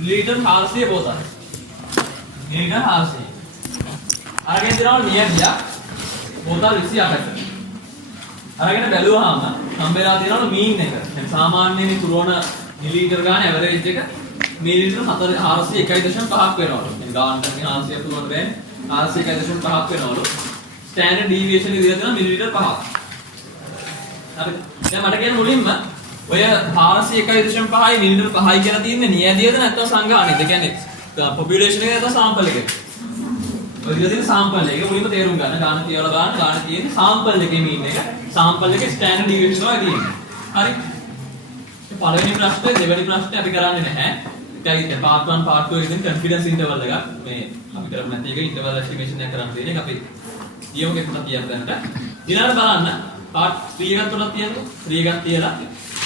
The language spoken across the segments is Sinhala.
मिलीलीटर 400 बोतल मिलीलीटर 400 අරගෙන දෙනවා නියමියා බෝතල් 28කට අරගෙන බැලුවාම හම්බෙලා තියෙනවා මීන් එක. දැන් සාමාන්‍යයෙන් පුරවන මිලිලීටර් ගාන ඇවරේජ් එක මිලිලීටර් 401.5ක් වෙනවලු. දැන් ගානට 400 පුරවන බෑනේ 401.5ක් වෙනවලු. ස්ටෑන්ඩඩ් ඩීවියේෂන් එක දීලා තියෙනවා මිලිලීටර් 5ක්. හරි. දැන් මට කියන්න මුලින්ම ඔය 401.5යි මිලිලීටර් 5යි කියලා තියෙන්නේ නියැදියද නැත්නම් සංගාහනේද? කියන්නේ පොපියුලේෂන් එකේ නැත්නම් සාම්පල් එකේ? ඔය විදිහට තියෙන සාම්පල් එක මුලින්ම තේරුම් ගන්න. ගාන කියලා ගාන තියෙන්නේ සාම්පල් එකේ මීන් එක. සාම්පල් එකේ ස්ටෑන්ඩඩ් ඩීවියේෂන් එකයි තියෙන්නේ. හරි. පළවෙනි ප්‍රශ්නේ දෙවෙනි ප්‍රශ්නේ අපි කරන්නේ නැහැ. ඒකයි part 1 part 2 එකෙන් confidence interval එකක් මේ අපි කරන්නේ නැති එක interval estimation එක කරන්න තියෙන එක අපි ඊයෝක එකට කියන්න දැනට. ඊළඟට බලන්න part 3 එකක් තුනක් තියෙනවා. 3 එකක් තියලා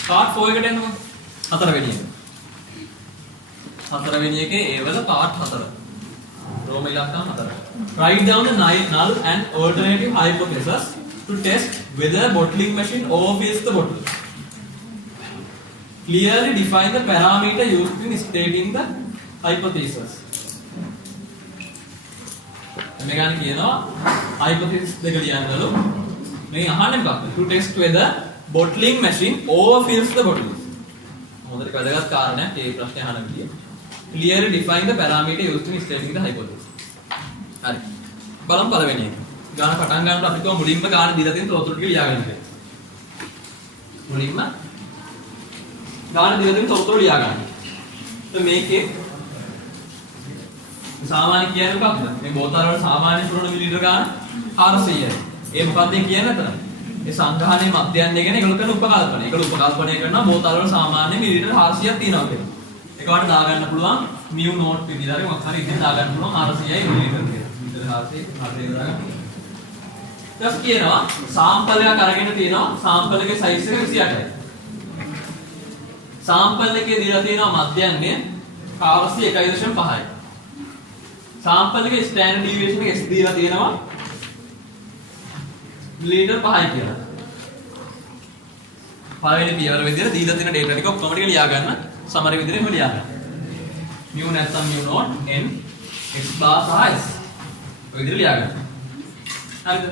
part 4 එකට එන්නකො. හතරවෙනි එක. හතරවෙනි එකේ ඒ වල part 4. රෝම ඉලක්කම් 4. Write down the null and alternative hypothesis to test whether bottling machine overfills the bottle. Clearly define the parameter used in stating the hypothesis. මේ ගන්න කියනවා hypothesis දෙක ලියන්නලු. මේ අහන්නේ මොකක්ද? To test whether bottling machine overfills the bottle. මොකද වැදගත් කාරණයක් මේ ප්‍රශ්නේ අහන්න ගියේ. Clearly define the parameter used in stating the hypothesis. හරි. බලමු පළවෙනි එක. ගාන පටන් ගන්නකොට අපි කොහොම මුලින්ම ගාන දීලා තියෙන තොරතුරු ටික ලියාගන්න කියලා. මුලින්ම ගාන දීලා තියෙන තොරතුරු ලියාගන්න. දැන් මේකේ සාමාන්‍ය කියන්නේ මොකක්ද? මේ බෝතල් වල සාමාන්‍ය පුරන මිලිලීටර ගාන 400යි. ඒ මොකක්ද කියන්නේ අතන? ඒ සංග්‍රහණයේ මධ්‍යයන් දෙකනේ ඒගොල්ලෝ කරන උපකල්පන. ඒගොල්ලෝ උපකල්පනය කරනවා බෝතල් වල සාමාන්‍ය මිලිලීටර 400ක් තියෙනවා කියලා. ඒකට දාගන්න පුළුවන් mu note විදිහට හරි මොකක් හරි ඉතින් දාගන්න පුළුවන් 400යි මිලිලීටර කියලා. මිලිලීටර 400 දාගන්න. ඊට කියනවා සාම්පල් එකක් අරගෙන තියෙනවා සාම්පල් එකේ සයිස් එක 28යි. සාම්පල් එකේ දීලා තියෙනවා මධ්‍යයන්ය 401.5යි. සාම්පල් එකේ ස්ටෑන්ඩඩ් ඩීවියේෂන් එක S දීලා තියෙනවා මිලිලීටර් 5යි කියලා. පළවෙනි පියවර විදිහට දීලා තියෙන data ටික ඔක්කොම ටික ලියා ගන්න. සමහර විදිහට එහෙම ලියා ගන්න. mu නැත්නම් mu not n x bar සහ s. ඔය විදිහට ලියා ගන්න. හරිද?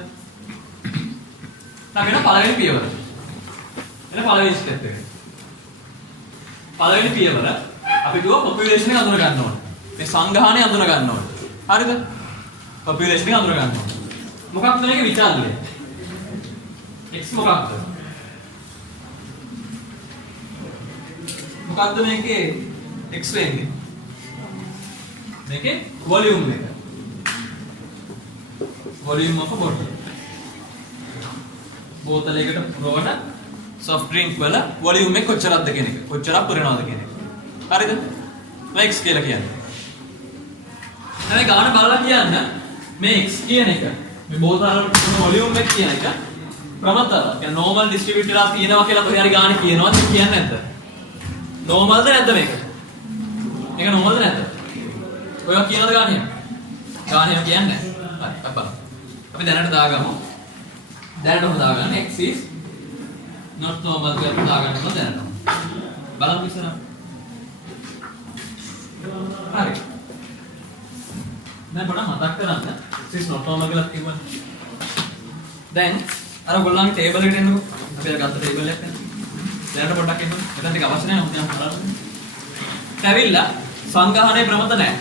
දැන් වෙන පළවෙනි පියවර. එන පළවෙනි ස්ටෙප් එක. පළවෙනි පියවර අපි දුව පොපියුලේෂන් එක අඳුන ගන්න ඕනේ. මේ සංග්‍රහණය අඳුන ගන්න ඕනේ. හරිද? පොපියුලේෂන් එක අඳුන ගන්න ඕනේ. මොකක්ද මේකේ විචාරණය? x මොකක්ද? මොකක්ද මේකේ x වෙන්නේ? මේකේ වොලියුම් එක. Volume of a bottle. බෝතලයකට පුරවන soft drink වල වොලියුම් එක කොච්චරක්ද කියන එක. කොච්චරක් පුරනවද කියන එක. හරිද? x කියලා කියන්නේ. දැන් ගාන බලලා කියන්න මේ x කියන එක මේ බෝතල වල වොලියුම් එක කියන එක ප්‍රමතව කියන්නේ normal distributed එකක් තියෙනවා කියලා කොහේ හරි ගාන කියනවාද කියන්නේ නැද්ද? normalද නැද්ද මේක? මේක normalද නැද්ද? ඔයවා කියනවාද ගාන එහෙම? ගාන එහෙම කියන්නේ නැහැ. හරි අපි බලමු. අපි දැනට දාගමු. දැනටම දාගන්න x is not normal කියලා දාගන්න ඕන දැනටම. බලමු ඉස්සරහ. හරි. දැන් පොඩ්ඩක් මතක් කරගන්න x is not normal කියලා කිව්වනේ. දැන් අර ඔයගොල්ලන්ගේ ටේබල් එකට එන්නකෝ. අපි අර ගත්ත ටේබල් එකක් ගන්න. දැනට පොඩ්ඩක් එන්න. මෙතන ටික අවශ්‍ය නැහැ මොකද මම කරන්නේ. ඇවිල්ලා සංග්‍රහණය ප්‍රමත නැහැ.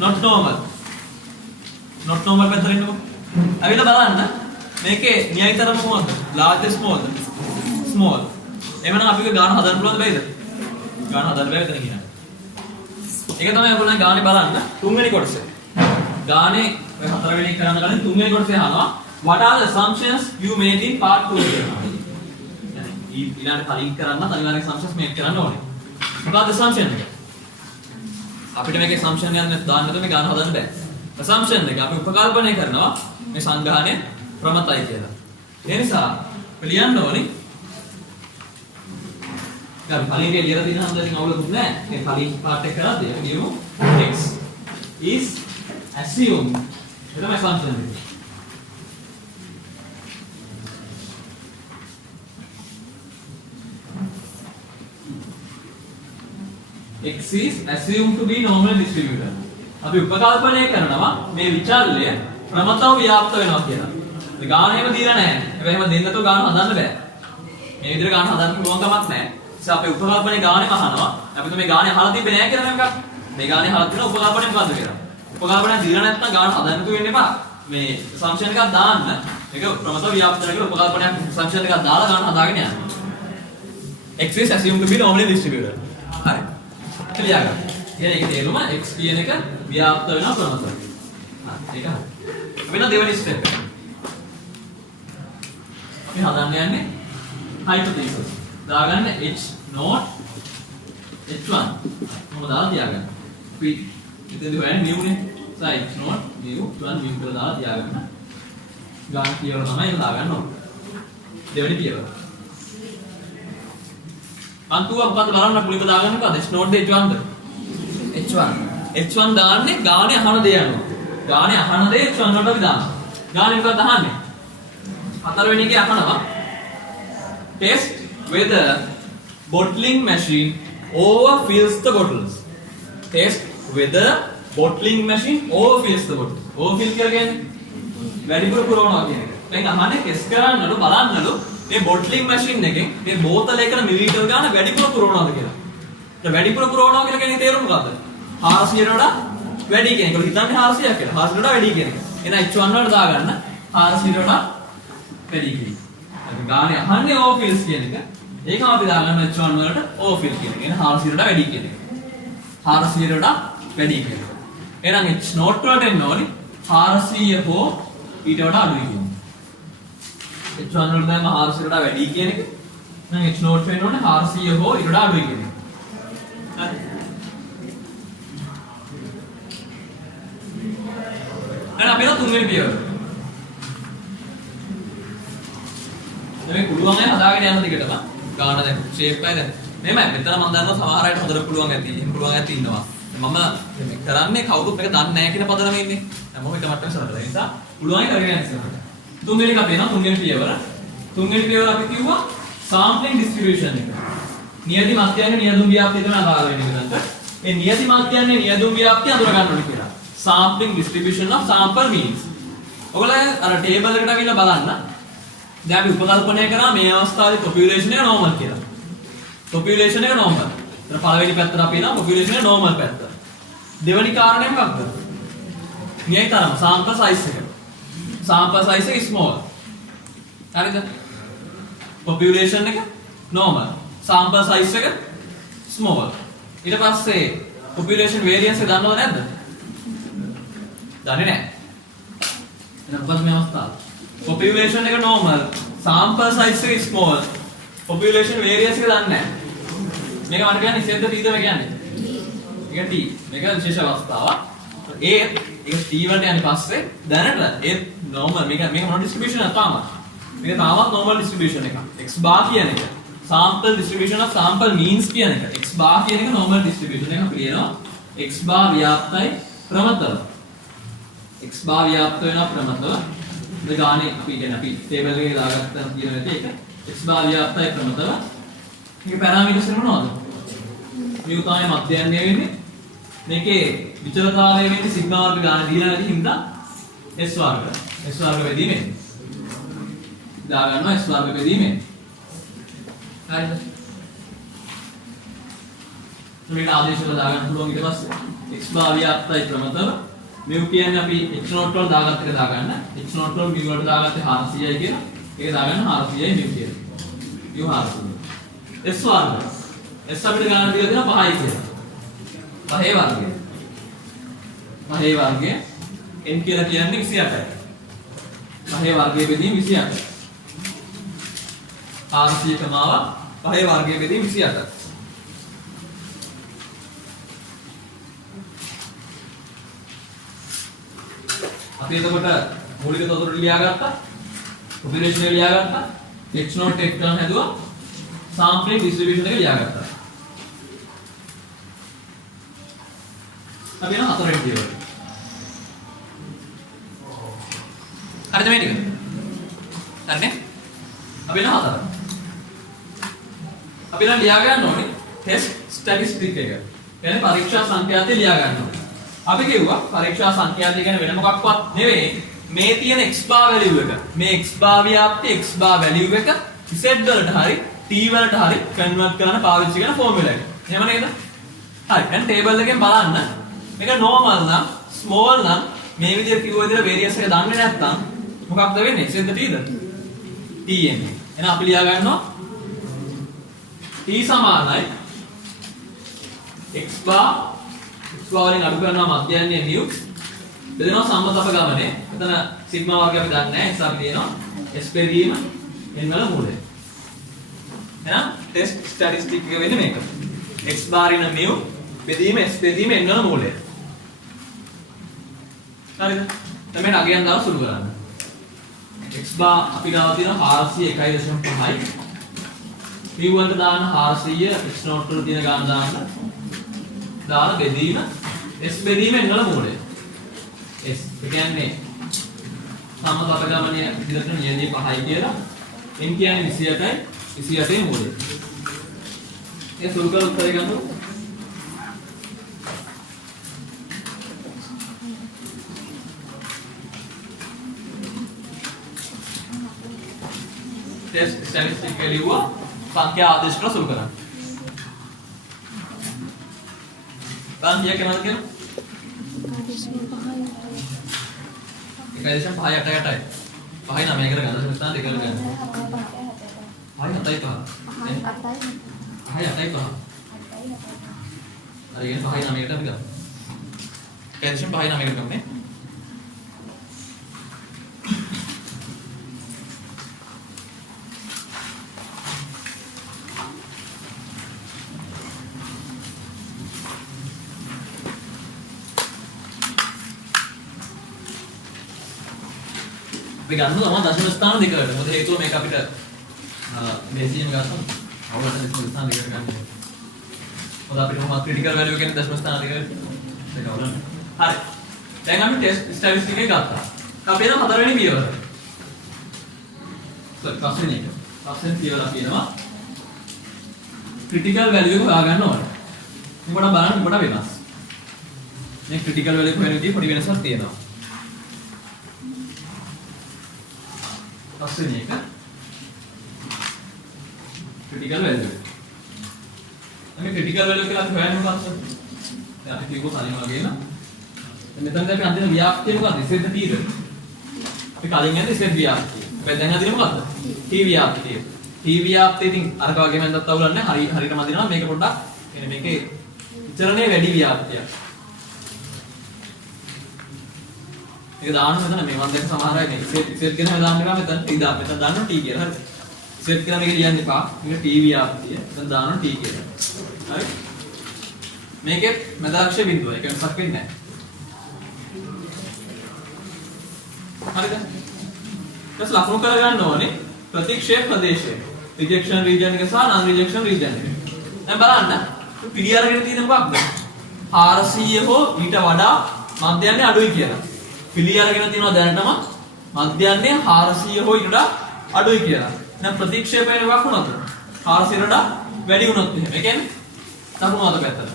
not normal. not normal පැත්තට එන්නකෝ. ඇවිල්ලා බලන්න මේකේ න්‍යායතරම මොකක්ද? large small. small. එවනම් අපි ගාන හදන්න පුළුවන්ද බැයිද? ගාන හදන්න බැහැ මෙතන කියනවා. ඒක තමයි ඔයගොල්ලෝ ගානේ බලන්න තුන්වෙනි කොටස. ගානේ ඔය හතරවෙනි එක කරන්න කලින් තුන්වෙනි කොටසේ අහනවා what are the assumptions you made in part 2 කියලා. ඊළඟ කලින් කරන්න අනිවාර්යෙන් assumptions make කරන්න ඕනේ. මොකක්ද assumption එක? අපිට මේකේ assumption ගන්න දාන්න නැත්නම් මේ ගාන හදන්න බෑ. assumption එක අපි උපකල්පනය කරනවා මේ සංග්‍රහණය ප්‍රමතයි කියලා. ඒ නිසා ලියන්න ඕනේ. දැන් කලින් ලියලා තියෙන හන්දරින් අවුලකුත් නැහැ. මේ කලින් පාර්ට් එක කරද්දී අපි කියමු x is assumed. ඒක තමයි assumption එක. x is assumed to be normally distributed. අපි උපකල්පනය කරනවා මේ විචල්ය ප්‍රමතව ව්‍යාප්ත වෙනවා කියලා. ඒ ගාන එහෙම දීලා නැහැ. හැබැයි එහෙම දෙන්නතෝ ගාන හදන්න බෑ. මේ විදිහට ගාන හදන්න පුළුවන් කමක් නැහැ. ඉතින් අපි උපකල්පනයේ ගානෙම අහනවා. අපි මේ ගානේ අහලා තිබ්බේ නැහැ කියලා නේද? මේ ගානේ අහලා තියෙන උපකල්පනය මොකද්ද කියලා. උපකල්පනය දීලා නැත්නම් ගාන හදන්න තු වෙන්න එපා. මේ assumption එකක් දාන්න. ඒක ප්‍රමතව ව්‍යාප්ත වෙන කියලා උපකල්පනයක් assumption එකක් දාලා ගාන හදාගෙන යන්න. x is assumed to be normally distributed. හරි. ක්ලියර් ගන්න. එහෙනම් ඒකේ තේරුම x කියන එක ව්‍යාප්ත වෙනවා ප්‍රමතව. හරි. ඒක හරි. වෙන දෙවෙනි ස්ටෙප් එක. අපි හදන්න යන්නේ hypothesis. දාගන්න h not h1. මොකද දාලා තියාගන්න. අපි ඉතින්දි හොයන්නේ mu නේ. h not mu 1 mu කියලා දාලා තියාගන්න. ගාන පියවර තමයි ඒක දාගන්න ඕනේ. දෙවෙනි පියවර. අන්තිම මොකද බලන්න පුලික දාගන්න මොකද h not h1 the h1 h1 දාන්නේ ගානේ අහන දේ යනවා. ගානේ අහන දේ h1 වලට අපි දානවා. ගානේ මොකක්ද අහන්නේ? හතරවෙනි එකේ අහනවා test whether bottling machine overfills the bottles. Test whether bottling machine overfills the bottles. overfill කියලා කියන්නේ වැඩිපුර පුරවනවා කියන එක. දැන් අහන්නේ ටෙස්ට් කරන්නලු බලන්නලු මේ bottling machine එකෙන් මේ බෝතලයකට මිලිලීටර් ගාන වැඩිපුර පුරවනවද කියලා. ඒ වැඩිපුර පුරවනවා කියලා කියන්නේ තේරුම මොකද්ද? 400ට වඩා වැඩි කියන එක. ඒගොල්ලෝ හිතන්නේ 400ක් කියලා. 400ට වඩා වැඩි කියන එක. එහෙනම් h1 වලට දාගන්න 400ට වඩා වැඩි කියන එක. අපි ගානේ අහන්නේ overfills කියන එක. ඒකම අපි දාගන්න h1 වලට overfill කියන එක. එහෙනම් 400ට වඩා වැඩි කියන එක. 400ට වඩා වැඩි කියන එක. එහෙනම් h not වලට එන්න ඕනි 400 හෝ ඊට වඩා අඩුයි කියන එක. h1 වලට දැම්ම 400ට වඩා වැඩි කියන එක. එහෙනම් h not වෙන්න ඕනේ 400 හෝ ඊට වඩා අඩුයි කියන එක. හරි. දැන් අපි යන තුන්වෙනි පියවර. දැන් පුළුවන් අය හදාගෙන යන දිගටම ගාන දැන් ෂේප් එකයි දැන්. මෙහෙමයි මෙතන මම දන්නවා සමහර අයට හදන්න පුළුවන් ඇති. එහෙම පුළුවන් ඇති ඉන්නවා. මම මේ කරන්නේ කවුරුත් මේක දන්නේ නැහැ කියන පදනම ඉන්නේ. දැන් මම එක මට්ටමක් සරලයි. ඒ නිසා පුළුවන් අය කරගෙන යන්න ඉස්සරහට. තුන්වෙනි එක අපි එනවා තුන්වෙනි පියවර. තුන්වෙනි පියවර අපි කිව්වා sampling distribution එක. නියති මධ්‍යයන්ගේ නියදුම් ව්‍යාප්තිය තමයි අදාළ වෙන්නේ මෙතනට. මේ නියති මධ්‍යයන්ගේ නියදුම් ව්‍යාප්තිය අඳුර ගන්න ඕනේ කියලා. sampling distribution of sample means. ඔයගොල්ලෝ අර ටේබල් එකට අවිල්ලා බලන්න. දැන් අපි උපකල්පනය කරා මේ අවස්ථාවේ population එක normal කියලා. population එක normal. ඊට පළවෙනි පැත්තට අපි එනවා population එක normal පැත්ත. දෙවෙනි කාරණය මොකක්ද? නියයි තරම sample size එක. sample size එක small. හරිද? population එක normal. sample size එක small. ඊට පස්සේ population variance එක දන්නවද නැද්ද? දන්නේ නැහැ. එහෙනම් මොකද මේ අවස්ථාව? population එක normal, sample size එක small, population variance එක දන්නේ නැහැ. මේක මට කියන්නේ ඉස්සෙල්ද තීද මේ කියන්නේ? මේක T. මේක විශේෂ අවස්ථාවක්. ඒක T වලට යන්නේ පස්සේ දැනට ඒ normal මේක මොන distribution එකක් තාම. මේක තාමත් normal distribution එකක්. x bar කියන එක. sample distribution of sample means කියන එක. x bar කියන එක normal distribution එකක් අපි කියනවා. x bar ව්‍යාප්තයි ප්‍රමතව. x bar ව්‍යාප්ත වෙනවා ප්‍රමතව. මේ ගානේ අපි කියන්නේ අපි ටේබල් එකේ දාගත්තා කියන එක x bar ව්‍යාප්තයි ප්‍රමතව. මේකේ පැරාමීටර්ස් මොනවද? mu තමයි මධ්‍යයන්ය වෙන්නේ. මේකේ විචලතාවය වෙන්නේ සිග්මා වර්ග ගාන දීලා නැති හින්දා s වර්ග. s වර්ග බෙදීමෙන් දාගන්නවා s වර්ග බෙදීමෙන්. හරිද? මේක ආදේශ වල දාගන්න පුළුවන් ඊට පස්සේ x bar ව්‍යාප්තයි ප්‍රමතව. mu කියන්නේ අපි x not වල දාගත්ත එක දාගන්න. x not වල mu වලට දාගත්තේ 400යි කියලා. ඒක දාගන්න 400යි mu කියලා. mu 400. s වර්ග. s අපිට ගන්න දීලා තියෙනවා 5යි කියලා. 5 වර්ගය. 5 වර්ගය n කියලා කියන්නේ 28යි. 5 වර්ගයේ බෙදීම 28යි. 400 කමාව 5 වර්ගයේ බෙදීම 28යි. අපි එතකොට මූලික තොරතුරු ලියාගත්තා. population එක ලියාගත්තා. x not x ගන්න හැදුවා. sampling distribution එක ලියාගත්තා. අපි යන හතරෙන් පියවර. හරිද මේ ටික? හරිනේ? අපි යන හතර. අපි නම් ලියා ගන්න ඕනේ test statistic එක. කියන්නේ පරීක්ෂා සංඛ්‍යාතය ලියා ගන්නවා. අපි කිව්වා පරීක්ෂා සංඛ්‍යාතය කියන්නේ වෙන මොකක්වත් නෙවෙයි. මේ තියෙන x bar value එක. මේ x bar ව්‍යාප්තිය x bar value එක z වලට හරි t වලට හරි කන්වර්ට් කරන්න පාවිච්චි කරන ෆෝමියුලා එක. එහෙම නේද? හරි. දැන් ටේබල් එකෙන් බලන්න. මේක normal නම් small නම් මේ විදිහට කිව්ව විදිහට variance එක දන්නේ නැත්නම් මොකක්ද වෙන්නේ? z tද? t එන්නේ. එහෙනම් අපි ලියා ගන්නවා t සමානයි x bar වලින් අඩු කරනවා මධ්‍යයන්නේ mu බෙදෙනවා සම්මතප ගමනේ. එතන සිග්මා වර්ගය අපි දන්නේ නැහැ. ඒ නිසා අපි දෙනවා s බෙදීම n වල මූලය. එහෙනම් ටෙස්ට් ස්ටැටිස්ටික් එක වෙන්නේ මේක. x bar ඉන mu බෙදීම s බෙදීම n වල මූලය. හරිද? දැන් මේ අගයන් දාලා සුළු කරන්න. x bar අපි ගාව තියෙනවා 401.5යි. mu වලට දාන්න 400 x not වල තියෙන ගාන දාන බෙදීම s බෙදීම n වල මූලය. s ඒ කියන්නේ සම්මතප ගමනේ විදිහට නියදී 5යි කියලා. n කියන්නේ 28යි 28ේ මූලය. ඒ සුළු කර උත්තරය ගන්නකො. टेस्ट स्टैटिस्टिक के लिए हुआ संख्या आदेश का शुरू करा काम किया क्या मतलब आदेश में भाई अटैक है भाई नाम है क्या गाना समझता है देखकर क्या भाई अटैक कहाँ भाई अटैक कहाँ अरे ये भाई नाम है क्या क्या आदेश में भाई नाम है क्या हमने අපි ගන්න තමයි දශම ස්ථාන දෙකකට. මොකද හේතුව මේක අපිට බේසියෙන් ගත්තම අවුලට දශම ස්ථාන දෙකකට ගන්න. මොකද අපිට මොකක්ද ක්‍රිටිකල් වැලියු කියන්නේ දශම ස්ථාන දෙකකට. ඒක අවුලක්. හරි. දැන් අපි ටෙස්ට් ස්ටැටිස්ටික් එක ගත්තා. අපි එන හතරවෙනි පියවර. පස්වෙනි එක. පස්වෙනි පියවර අපි එනවා ක්‍රිටිකල් වැලියු එක හොයාගන්න ඕනේ. මොකටද බලන්න මොකට වෙනස්. මේ ක්‍රිටිකල් වැලියු හොයනදී පොඩි වෙනසක් තියෙනවා. පස්වෙනි එක ක්‍රිටිකල් වැලියු. මේ ක්‍රිටිකල් වැලියු කියලා අපි හොයන්නේ මොකක්ද? දැන් අපි කියමු කලින් වගේම. මෙතනදී අපි අන්තිම ව්‍යාප්තිය මොකක්ද? z tද? අපි කලින් යන්නේ z ව්‍යාප්තිය. අපි දැන් හදින්නේ මොකක්ද? t ව්‍යාප්තිය. t ව්‍යාප්තිය ඉතින් අරක වගේම හන්දත් අවුලක් නැහැ. හරියටම දිනවා මේක පොඩ්ඩක්. එනේ මේකේ විචලනයේ වැඩි ව්‍යාප්තියක්. ඒක දාන්න මෙතන මේ මම දැක්ක සමහර අය මේ සෙට් කියන දාන්න එපා මෙතන ඉදා මෙතන දාන්න t කියලා හරිද සෙට් කියලා මේක ලියන්න එපා මේක t ව්‍යාප්තිය මෙතන දාන්න t කියලා හරි මේකේ මැදලක්ෂ බිඳුව ඒක වෙනසක් වෙන්නේ නැහැ හරිද ඊට ලකුණු කරගන්න ඕනේ ප්‍රතික්ෂේප ප්‍රදේශය රිජෙක්ෂන් රීජන් එක සහ නන් රිජෙක්ෂන් රීජන් එක දැන් බලන්න පිළි අරගෙන තියෙන මොකක්ද 400 හෝ ඊට වඩා මධ්‍යයන්නේ අඩුයි කියලා පිළි අරගෙන තියෙනවා දැනටම මධ්‍යයන්නේ 400 හෝ ඊට වඩා අඩුයි කියලා. එහෙනම් ප්‍රතික්ෂේප වෙන එකක් වුණොත් 400 වඩා වැඩි වුණොත් එහෙම. ඒ කියන්නේ දකුණු අත පැත්තට.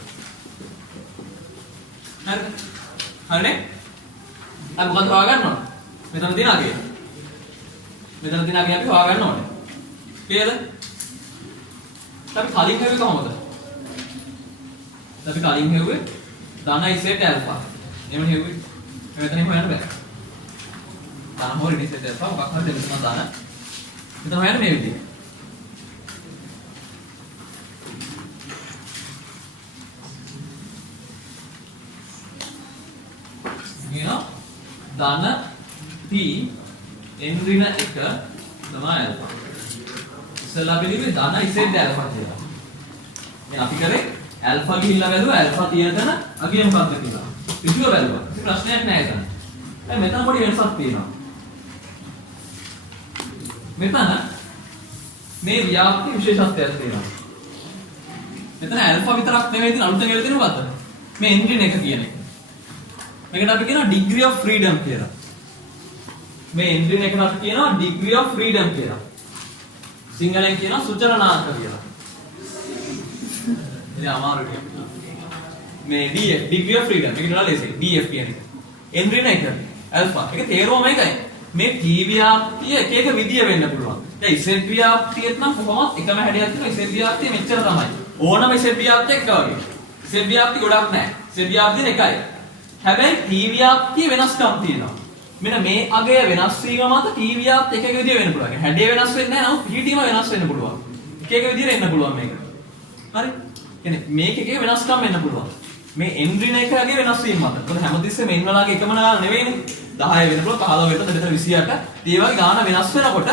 හරිද? හරිනේ? අපි මොකද හොයාගන්න ඕනේ? මෙතන තියෙන අගය. මෙතන තියෙන අගය අපි හොයාගන්න ඕනේ. කලියද? අපි කලින් හෙව්වේ කොහොමද? අපි කලින් හෙව්වේ ධන z ඇල්ෆා. එහෙම හෙව්වේ. මෙතනින් හොයන්න බෑ. දාන හොරි ඉතින් දැන් මොකක් හරි දෙන්න දාන. මෙතන හොයන්න මේ විදිහට. කියනවා දාන t n ඍණ 1 තමයි ඇල්ෆා. ඉස්සලා අපි ලිව්වේ දාන z ඇල්ෆා කියලා. මේ අපි කරේ ඇල්ෆා ගිහිල්ලා බැලුවා ඇල්ෆා තියෙන තැන අගය මොකක්ද කියලා. ඍජුව බැලුවා. ඉතින් ප්‍රශ්නයක් නැහැ එතන. දැන් මෙතන පොඩි වෙනසක් තියෙනවා. මෙතන මේ ව්‍යාප්ති විශේෂත්වයක් තියෙනවා. මෙතන ඇල්ෆා විතරක් නෙවෙයි තියෙන අලුතෙන් ගෙවලා තියෙන මොකද්ද? මේ එන්ජින් එක කියන එක. මේකට අපි කියනවා degree of freedom කියලා. මේ එන්ජින් එකට අපි කියනවා degree of freedom කියලා. සිංහලෙන් කියනවා සුචරණාංක කියලා. ඉතින් අමාරුයි. මේ DF degree of freedom එක නේද ලේසි DF කියන එක. එන්ට්‍රි එක alpha. ඒක තේරුම මේකයි. මේ P ව්‍යාප්තිය එක එක විදිය වෙන්න පුළුවන්. දැන් Z ව්‍යාප්තියෙත් නම් කොහොමද එකම හැඩයක් තියෙනවා. Z ව්‍යාප්තිය මෙච්චර තමයි. ඕනම Z ව්‍යාප්තියක් එක වගේ. Z ව්‍යාප්ති ගොඩක් නැහැ. Z ව්‍යාප්තිය එකයි. හැබැයි P ව්‍යාප්තිය වෙනස්කම් තියෙනවා. මෙන්න මේ අගය වෙනස් වීම මත P ව්‍යාප්තිය එක එක විදිය වෙන්න පුළුවන්. හැඩය වෙනස් වෙන්නේ නැහැ. නමුත් P ටීම වෙනස් වෙන්න පුළුවන්. එක එක විදියට එන්න පුළුවන් මේක. හරි? කියන්නේ මේක එකේ වෙනස්කම් වෙන්න පුළුවන්. මේ එන්ට්‍රි එකගේ වෙනස් වීම මත. මොකද හැමතිස්සෙම එන් වලගේ එකම ගාන නෙවෙයිනේ. 10 වෙන්න පුළුවන් 15 වෙන්න මෙතන 28. ඒ වගේ ගාන වෙනස් වෙනකොට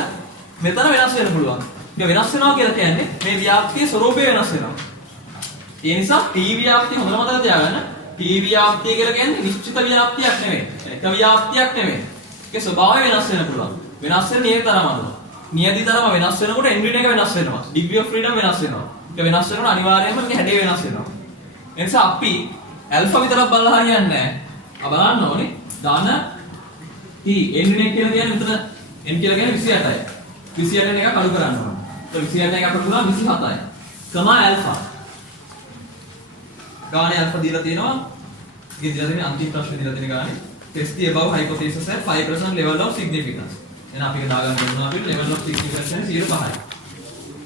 මෙතන වෙනස් වෙන්න පුළුවන්. ඒක වෙනස් වෙනවා කියලා කියන්නේ මේ ව්‍යාප්තියේ ස්වરૂපය වෙනස් වෙනවා. ඒ නිසා P ව්‍යාප්තිය හොඳට මතක තියාගන්න. P ව්‍යාප්තිය කියලා කියන්නේ නිශ්චිත ව්‍යාප්තියක් නෙවෙයි. එක ව්‍යාප්තියක් නෙවෙයි. ඒකේ ස්වභාවය වෙනස් වෙන්න පුළුවන්. වෙනස් වෙන නියත තරම අනුව. නියති තරම වෙනස් වෙනකොට එන්ට්‍රි එක වෙනස් වෙනවා. degree of freedom වෙනස් වෙනවා. ඒක වෙනස් වෙනකොට අනිවාර්යයෙන්ම මේකේ හැඩය වෙනස් වෙනවා. ඒ නිසා අපි ඇල්ෆා විතරක් බලලා හරියන්නේ නැහැ. බලන්න ඕනේ ධන T එන්ට්‍රි එක කියලා කියන්නේ මෙතන n කියලා කියන්නේ 28යි. 28 එක අඩු කරන්න ඕනේ. ඒක 28 එක අපිට පුළුවන් 27යි. කමා ඇල්ෆා. ගානේ ඇල්ෆා දීලා තියෙනවා. ඉතින් දීලා තියෙන අන්තිම ප්‍රශ්නේ දීලා තියෙන ගානේ test the above hypothesis at 5% level of significance. එහෙනම් අපි ඒක දාගන්න ඕන අපිට level of significance කියන්නේ 0.5යි.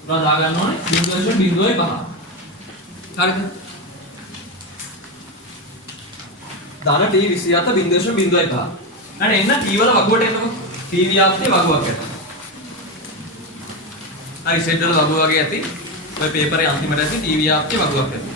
උනා දාගන්න ඕනේ 0.5. හරිද? දාන T 27.05. අනේ එන්න T වල වගුවට එන්නකො. T ව්‍යාප්තිය වගුවක් ඇත. හරි සෙට් වල වගුව වගේ ඇති. ඔය පේපරේ අන්තිමට ඇති T ව්‍යාප්තිය වගුවක් ඇති.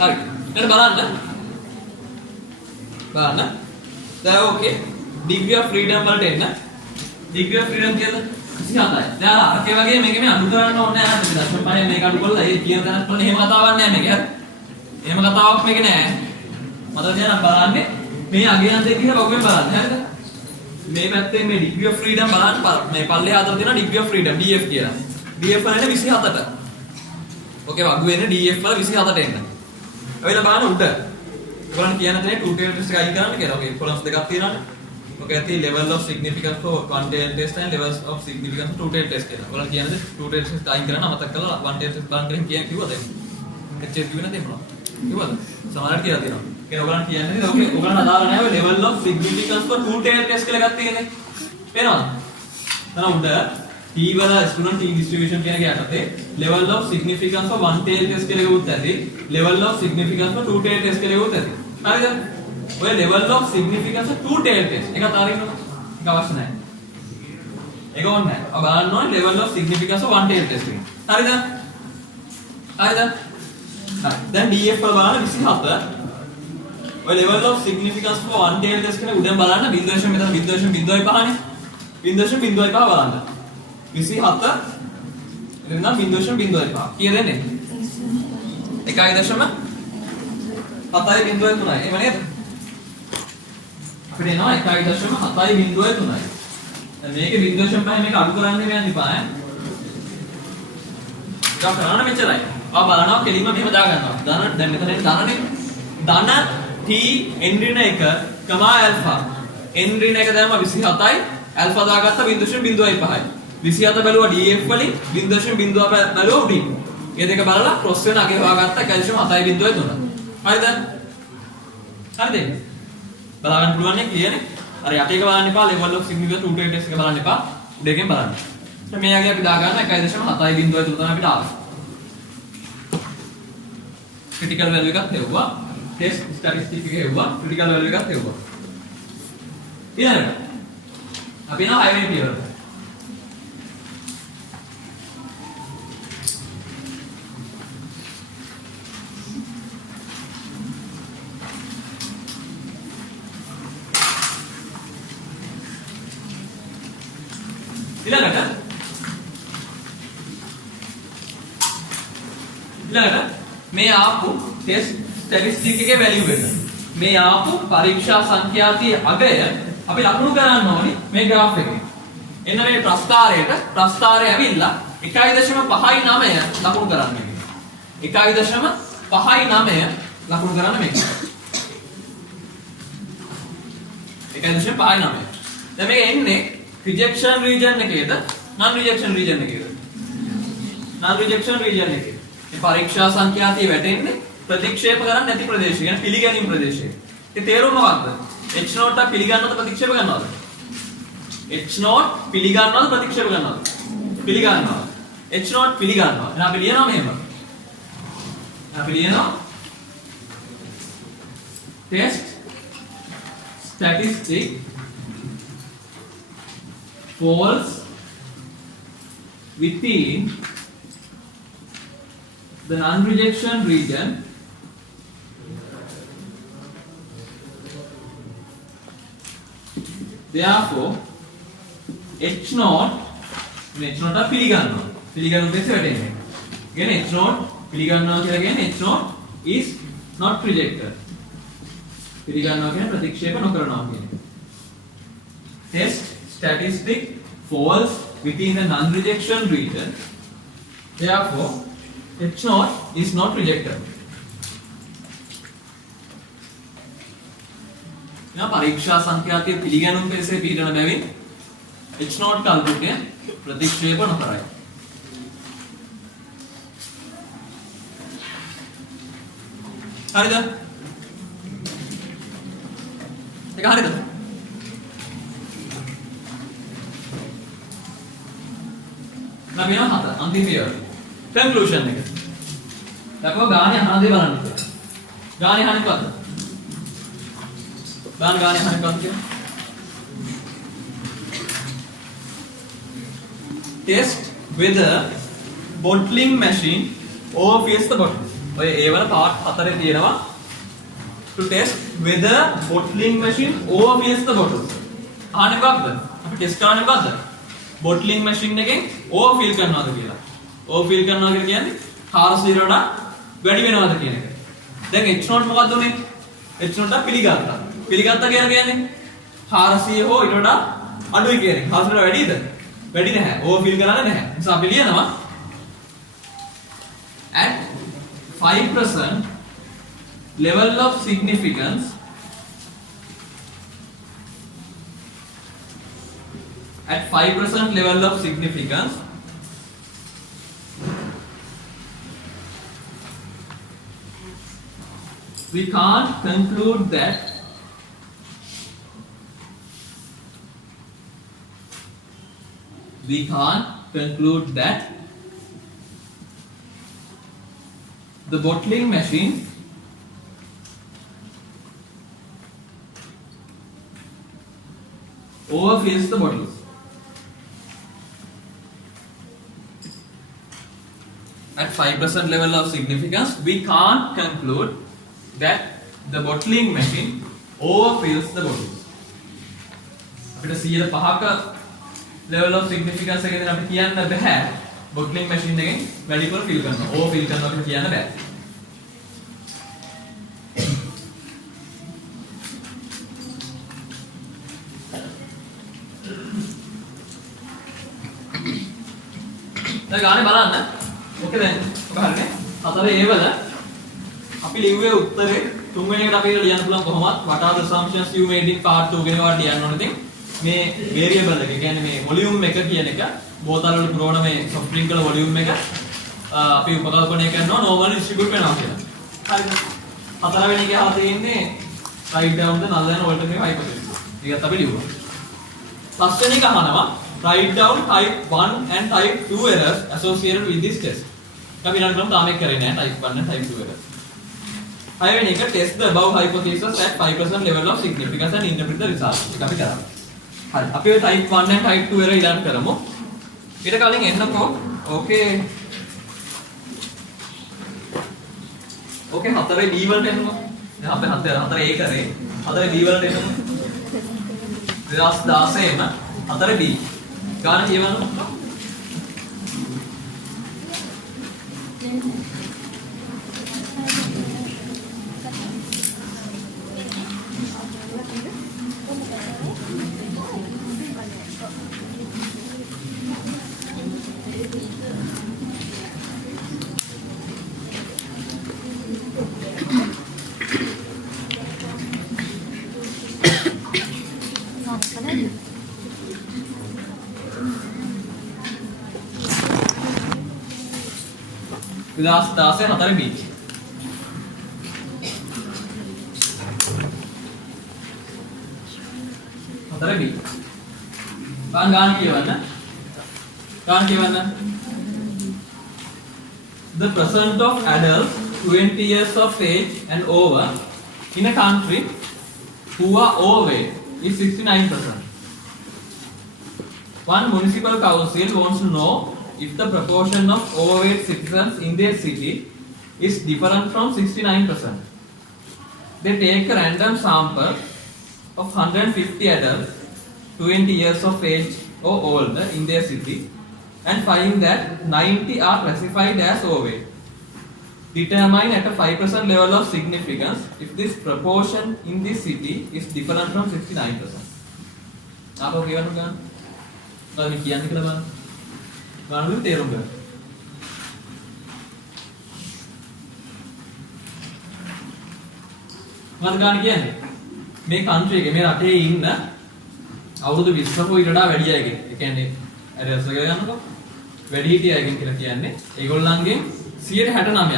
හරි. ඊට බලන්න. දැන් ඕකේ. degree of freedom වලට එන්න. degree of freedom කියන්නේ 27යි. දැන් අරකේ වගේ මේක මේ අඩු කරන්න ඕනේ නැහැ. අපි දශම පහෙන් මේක අඩු කරලා ඒ කියන තැනත් බලන්න එහෙම කතාවක් නැහැ මේක. හරි. එහෙම කතාවක් මේක නෑ. මතක තියාගන්න බලන්නේ මේ අගයන් දෙක දිහා වගුවෙන් බලන්න. හරිද? මේ පැත්තේ මේ degree of freedom බලන්න මේ පල්ලෙහා අතර තියෙනවා degree of freedom DF කියලා. DF වල එන්නේ 27ට. ඕකේ වගුවේ එන්නේ DF වල 27ට එන්න. ඔයලා බලන්න උඩ. ඔයගොල්ලන් කියන දේ two tail test එක අයින් කරන්න කියලා. ඔකේ කොලම්ස් දෙකක් තියෙනවානේ. ඔකේ ඇති level of significance for one tail test and levels of significance for two tail test කියලා. ඔයගොල්ලන් කියන දේ two tail test අයින් කරන්න අමතක කරලා one tail test බලන්න කියලා කිව්වද? එච්චර කිව්වේ නැතේ මොනවා? කිව්වද? සමහරට කියලා තියෙනවා. ඒක ඔයගොල්ලන් කියන්නේ ඔකේ ඔයගොල්ලන් අදාළ නැහැ ඔය level of significance for two tail test කියලා එකක් තියෙන්නේ. පේනවද? තන උඩ T වල student T distribution කියන එක යටතේ level of significance for one tail test කියලා එකකුත් ඇති level of significance for two tail test කියලා එකකුත් ඇති හරිද ඔය level of significance for two tail test එකත් අරින්නකො ඒක අවශ්‍ය නැහැ ඒක ඕනේ නැහැ ඔබ බලන්න ඕනේ level of significance for one tail test එක හරිද හරි දැන් DF වල බලන්න 27 ඔය level of significance for one tail test කියන උඩෙන් බලන්න 0.5 මෙතන 0.05නේ 0.05 බලන්න 27 එතන 0.05 කීයද එන්නේ 1.7.3යි එහෙම නේද අපිට එනවා 1.7.3යි දැන් මේකේ 0.5 මේක අඩු කරන්න යන්න එපා ඈ ඒක කරන්න මෙච්චරයි ආ බලනවා කෙලින්ම මෙහෙම දා ගන්නවා ධන දැන් මෙතන ධනනේ ධන T එන්රින එක කමා ඇල්ෆා එන්රින එක දැම්ම 27යි ඇල්ෆා දාගත්ත 0.05යි 27 බැලුවා DF වලින් 0.05 බැලුවා උඩින්. මේ දෙක බලලා ක්‍රොස් වෙන අගේ හොයාගත්ත කැල්සියම් 7.3. හරිද? හරිද? බලා ගන්න පුළුවන් නේ ක්ලියර් නේ? අර යට එක බලන්න එපා level of significance two tail test එක බලන්න එපා. උඩ එකෙන් බලන්න. ඊට මේ අගේ අපි දා ගන්න 1.7.3 තමයි අපිට ආවේ. critical value එකක් හේවුවා. test statistic එක හේවුවා. critical value එකක් හේවුවා. ඊළඟට අපි යනවා 6 වෙනි පියවරට. ඊළඟට මේ ආපු ටෙස්ට් ස්ටැටිස්ටික් එකේ වැලියු එක මේ ආපු පරීක්ෂා සංඛ්‍යාතිය අගය අපි ලකුණු කරන්න ඕනි මේ graph එකේ. එන්න මේ ප්‍රස්ථාරය ඇවිල්ලා 1.59 ලකුණු කරන්න මේක. 1.59 ලකුණු කරන්න මේක. 1.59. දැන් මේක එන්නේ rejection region එකේද non rejection region එකේද? non rejection region එකේ. මේ පරීක්ෂා සංඛ්‍යාතිය වැටෙන්නේ ප්‍රතික්ෂේප කරන්නේ නැති ප්‍රදේශය. කියන්නේ පිළිගැනීම් ප්‍රදේශය. ඒ තේරුම මොකක්ද? H නෝට් එක පිළිගන්නවද ප්‍රතික්ෂේප කරනවද? H නෝට් පිළිගන්නවද ප්‍රතික්ෂේප කරනවද? පිළිගන්නවා. H නෝට් පිළිගන්නවා. එහෙනම් අපි ලියනවා මෙහෙම. අපි ලියනවා test statistic falls within the non-rejection region therefore H naught පිළිගන්නවා. පිළිගන්න දෙස වැටෙන්නේ. කියන්නේ H naught පිළිගන්නවා කියලා කියන්නේ H naught is not rejected. පිළිගන්නවා කියන්නේ ප්‍රතික්ෂේප නොකරනවා කියන එක. Test statistic falls within the non-rejection region. Therefore H naught is not rejected. यहाँ परीक्षा संख्याතිය පිළිගැනුම් පෙරසේ පිළිගන්න බැවින් H naught කල්පනය ප්‍රතික්ෂේප නොකරයි. හරිද? ඒක හරිද? අපි යනවා හත අන්තිම පියවර. conclusion එක. දැක්කෝ ගානේ අහන දේ බලන්න. ගානේ අහන්නේ කොහොමද? ගානේ අහන්නේ කොහොමද? Test whether bottling machine overfills the bottle. ඔය ඒ වල part 4 තියෙනවා. To test whether bottling machine overfills the bottle. අහන්නේ කොහොමද? අපි ටෙස්ට් කරන්නේ කොහොමද? bottling machine එකෙන් overfill කරනවාද කියලා. overfill කරනවා කියන්නේ 400 වඩා වැඩි වෙනවද කියන එක. දැන් H naught මොකක්ද උනේ? H naught පිළිගත්තා. පිළිගත්තා කියන්නේ 400 හෝ ඊට වඩා අඩුයි කියන එක. 400 වඩා වැඩිද? වැඩි නැහැ. overfill කරන්නේ නැහැ. ඒ නිසා අපි ලියනවා at 5% level of significance at 5% level of significance we can't conclude that the bottling machine overfills the bottles. At 5% level of significance, we can't conclude that the bottling machine overfills the bottles. අපිට 105ක level of significance එකෙන් අපිට කියන්න බෑ bottling machine එකෙන් වැඩිපුර fill කරනවා. overfill කරනවා කියලා කියන්න බෑ. දැන් ගානේ බලන්න. ඕකේ දැන් ඔක හරිනේ. 4 A වල අපි ලිව්වේ උත්තරේ තුන්වෙනි එකට අපි ලියන්න පුළුවන් කොහොමද? what are the assumptions you made in part 2 කියන ඒවා ලියන්න ඕනේ. ඉතින් මේ variable එක කියන්නේ මේ volume එක කියන එක බෝතල් වල පුරවන මේ soft drink වල volume එක අපි උපකල්පනය කරනවා normally distribute වෙනවා කියලා. හරිද? හතරවෙනි එකේ ආ තියෙන්නේ write down the null and alternative hypothesis. ඒකත් අපි ලියුවා. පස්වෙනි එක අහනවා write down type 1 and type 2 errors associated with this test. අපි ඊළඟ ක්‍රම තාමෙක් කරේ නෑ type 1 and type 2 errors. හයවෙනි එක test the above hypothesis at 5% level of significance and interpret the results. ඒක අපි කරා. හරි. අපි ඔය type 1 and type 2 error ඊළඟ කරමු. ඊට කලින් එන්නකෝ. ඕකේ. ඕකේ හතරේ B වලට එන්නකෝ. දැන් අපි හතරේ A කරේ. හතරේ B වලට එන්නකෝ. 2016 ම හතරේ B. ගාන කියවන්න. විලාස් 16 4 B. හතර B. ගාන කියවන්න. The percent of adults 20 years of age and over in a country who are overweight is 69%. One municipal council wants to know if the proportion of overweight citizens in their city is different from 69%. They take a random sample of 150 adults 20 years of age or older in their city and find that 90 are classified as overweight. Determine at a 5% level of significance if this proportion in this city is different from 69%. आप ओके करना क्या? तो मैं किया निकला बार. बार भी तेरे होगा. මම ගන්න කියන්නේ මේ country එකේ මේ රටේ ඉන්න අවුරුදු 20ක ඊටඩා වැඩි අයගේ ඒ කියන්නේ ඇඩල්ට්ස් එක ගන්නකො වැඩි හිටිය අයගෙන් කියලා කියන්නේ ඒගොල්ලන්ගෙන් 69ක්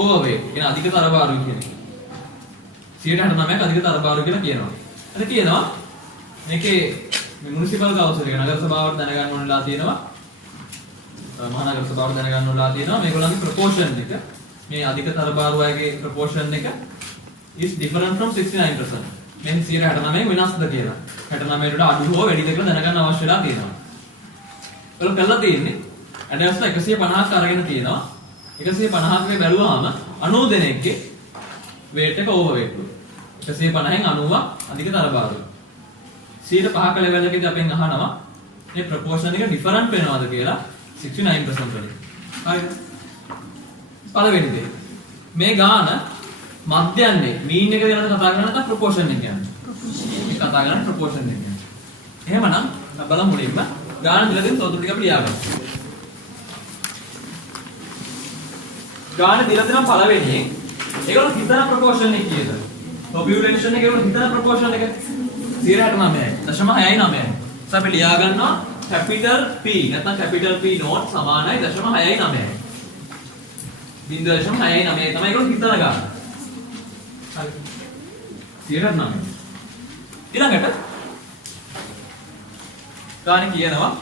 ඕවර්වේට් කියන අධික තරබාරු කියන්නේ 69ක් අධික තරබාරු කියලා කියනවා. අද කියනවා මේකේ මුනිසිපල් කවුන්සිල් එක නගර සභාවට දැනගන්න ඕනලා තියෙනවා මහනගර සභාවට දැනගන්න ඕනලා තියෙනවා මේගොල්ලන්ගේ ප්‍රොපෝෂන් එක මේ අධික තරබාරු අයගේ ප්‍රොපෝෂන් එක is different from 69%. මෙන් 69 වෙනස්ද කියලා. 69ට අඩු හෝ වැඩිද කියලා දැනගන්න අවශ්‍යලා තියෙනවා. ඒක කළා තියෙන්නේ ඇඩල්ට්ස් 150ක් අරගෙන තියෙනවා. 150ක් බැලුවාම 90 දෙනෙක්ගේ weight එක overweight. 150න් 90ක් අධික තරබාරුයි. 105ක ලෙවල් එකේදී අපෙන් අහනවා මේ ප්‍රොපෝෂන් එක ඩිෆරන්ට් වෙනවද කියලා 69% වලින්. හරිද? පළවෙනි දේ. මේ ගාන මධ්‍යන්නේ මීන් එක ගැන කතා කරන්නේ නැත්නම් ප්‍රොපෝෂන් එක කියන්නේ. මේ කතා කරන්නේ ප්‍රොපෝෂන් එක ගැන. එහෙමනම් බලමු මුලින්ම ගාන දිලා දෙන තොරතුරු ටික අපි ලියාගමු. ගාන දිලා දෙන පළවෙනියෙන් ඒගොල්ලෝ හිතන ප්‍රොපෝෂන් එක කීයද? පොපියුලේෂන් එක ඒගොල්ලෝ හිතන ප්‍රොපෝෂන් එක 0.9. අපි ලියා ගන්නවා කැපිටල් P නැත්නම් කැපිටල් P නෝට් සමානයි 0.69. 0.69 තමයි ඒගොල්ලෝ හිතන ගාන. හරි. 0.9. ඊළඟට ගාන කියනවා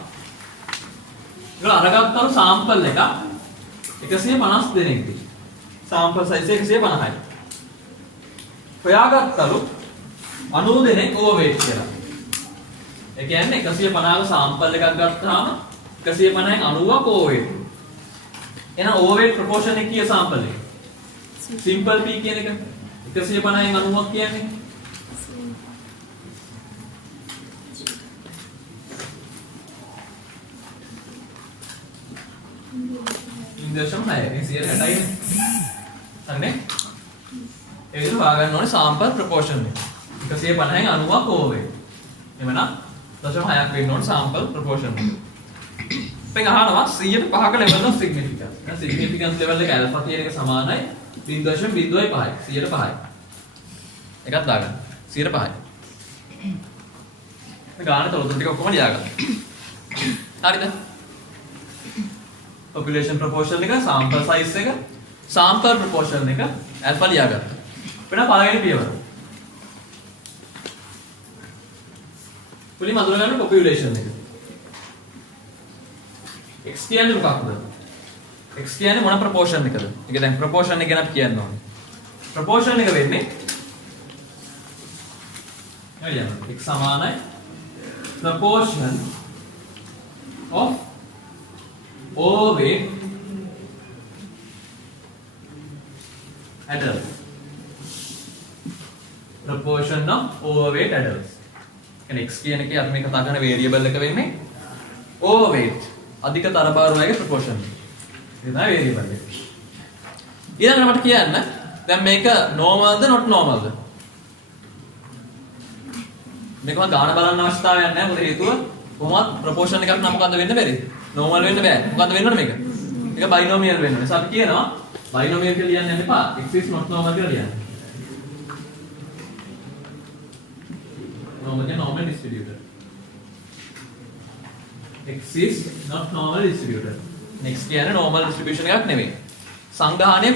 ඒගොල්ලෝ අරගත්තලු සාම්පල් එක 150 දෙනෙක්ගේ. සාම්පල් සයිස් එක 150යි. හොයාගත්තලු 90 දෙනෙක් ඕවර්වේට් කියලා. ඒ කියන්නේ 150ක සාම්පල් එකක් ගත්තාම 150න් 90ක් ඕවර්වේට්. එහෙනම් ඕවර්වේට් ප්‍රොපෝෂන් එක කීය සාම්පල් එක? සිම්පල් P කියන එක 150න් 90ක් කියන්නේ 0.6 160යි. හරිනේ? ඒක හොයාගන්න ඕනේ සාම්පල් ප්‍රොපෝෂන් එක. 150න් 90ක් ඕවර්වේට්. එමනම් 0.6ක් වෙන්න ඕනේ සාම්පල් ප්‍රොපෝෂන් එක. අපෙන් අහනවා 105ක level of significance. දැන් significance level එක alpha කියන එක සමානයි 0.05යි 105යි. එකක් දාගන්න. 105යි. මේ ගාන තොරතුරු ටික ඔක්කොම ලියාගන්න. හරිද? population proportion එක, sample size එක, sample proportion එක alpha ලියාගත්තා. වෙන පළවෙනි පියවර. පුලිම අඳුරගන්න population එක. x කියන්නේ මොකක්ද? x කියන්නේ මොන ප්‍රොපෝෂන් එකද? ඒක දැන් ප්‍රොපෝෂන් එක ගැන අපි කියන්න ඕනේ. ප්‍රොපෝෂන් එක වෙන්නේ x සමානයි proportion of overweight adults. Proportion of overweight adults. කියන්නේ x කියන එකේ අපි මේ කතා කරන variable එක වෙන්නේ overweight අධික තරබාරු වගේ ප්‍රොපෝෂන්. ඒක තමයි variable එක. ඊළඟට මට කියන්න දැන් මේක normalද not normalද? මේක මම ගාන බලන්න අවශ්‍යතාවයක් නැහැ. මොකද හේතුව කොහොමවත් ප්‍රොපෝෂන් එකක් නම් මොකද්ද වෙන්න බැරි? normal වෙන්න බෑ. මොකද්ද වෙන්න ඕනේ මේක? මේක binomial වෙන්න ඕනේ. අපි කියනවා binomial කියලා ලියන්න යන්න එපා. x is not normal කියලා ලියන්න. normal distribution. x is not normal distributed. x කියන්නේ normal distribution එකක් නෙමෙයි. සංග්‍රහණය